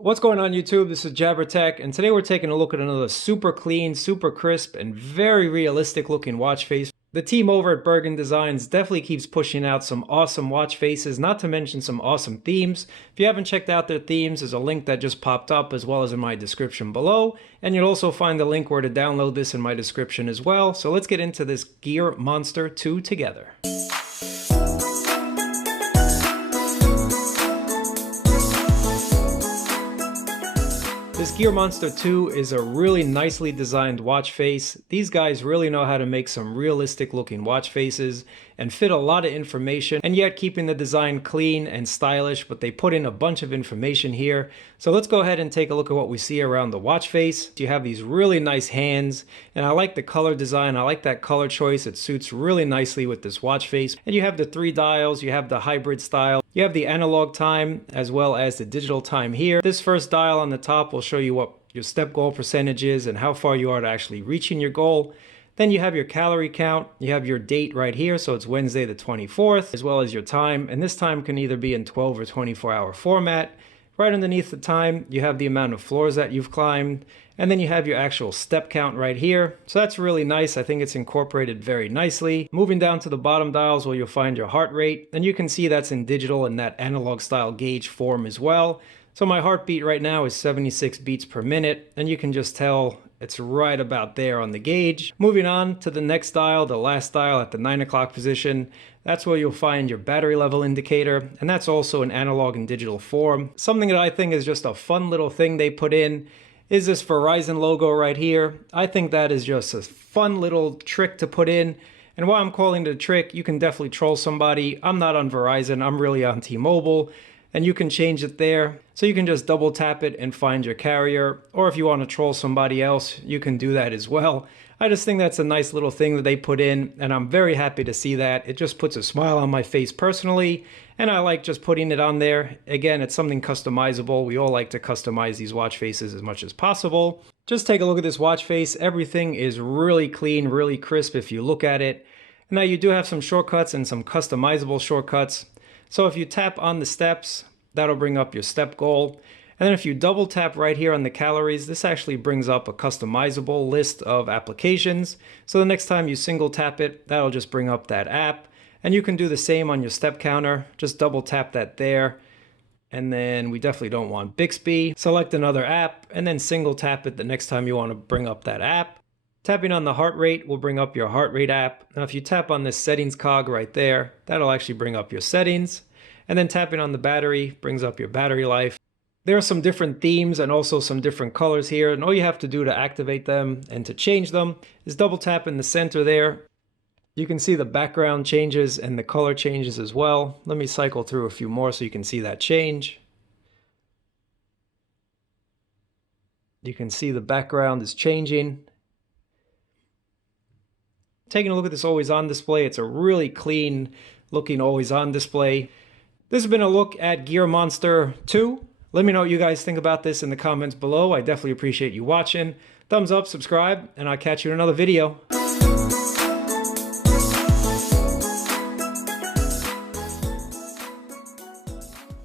What's going on YouTube? This is Jabber Tech, and today we're taking a look at another super clean, super crisp, and very realistic looking watch face. The team over at Bergen Designs definitely keeps pushing out some awesome watch faces, not to mention some awesome themes. If you haven't checked out their themes, there's a link that just popped up as well as in my description below, and you'll also find the link where to download this in my description as well. So let's get into this Gear Monster 2 together. This Gear Monster 2 is a really nicely designed watch face. These guys really know how to make some realistic looking watch faces and fit a lot of information, and yet keeping the design clean and stylish, but they put in a bunch of information here. So let's go ahead and take a look at what we see around the watch face. You have these really nice hands, and I like the color design. I like that color choice. It suits really nicely with this watch face. And you have the 3 dials, you have the hybrid style, you have the analog time as well as the digital time here. This first dial on the top will show you what your step goal percentage is and how far you are to actually reaching your goal. Then you have your calorie count, you have your date right here, so it's Wednesday the 24th, as well as your time, and this time can either be in 12 or 24 hour format. Right underneath the time, you have the amount of floors that you've climbed, and then you have your actual step count right here. So that's really nice. I think it's incorporated very nicely. Moving down to the bottom dials where you'll find your heart rate, and you can see that's in digital and that analog style gauge form as well. So my heartbeat right now is 76 beats per minute, and you can just tell it's right about there on the gauge. Moving on to the next dial, the last dial at the 9 o'clock position, that's where you'll find your battery level indicator, and that's also in analog and digital form. Something that I think is just a fun little thing they put in is this Verizon logo right here. I think that is just a fun little trick to put in. And while I'm calling it a trick, you can definitely troll somebody. I'm not on Verizon, I'm really on T-Mobile. And you can change it there. So you can just double tap it and find your carrier. Or if you want to troll somebody else, you can do that as well. I just think that's a nice little thing that they put in, and I'm very happy to see that. It just puts a smile on my face personally, and I like just putting it on there. Again, it's something customizable. We all like to customize these watch faces as much as possible. Just take a look at this watch face. Everything is really clean, really crisp if you look at it. Now you do have some shortcuts and some customizable shortcuts. So if you tap on the steps, that'll bring up your step goal. And then if you double tap right here on the calories, this actually brings up a customizable list of applications. So the next time you single tap it, that'll just bring up that app. And you can do the same on your step counter. Just double tap that there. And then we definitely don't want Bixby. Select another app and then single tap it the next time you want to bring up that app. Tapping on the heart rate will bring up your heart rate app. Now if you tap on this settings cog right there, that'll actually bring up your settings. And then tapping on the battery brings up your battery life. There are some different themes and also some different colors here, and all you have to do to activate them and to change them is double tap in the center there. You can see the background changes and the color changes as well. Let me cycle through a few more so you can see that change. You can see the background is changing. Taking a look at this always on display, it's a really clean looking always on display. This has been a look at Gear Monster 2. Let me know what you guys think about this in the comments below. I definitely appreciate you watching. Thumbs up, subscribe, and I'll catch you in another video.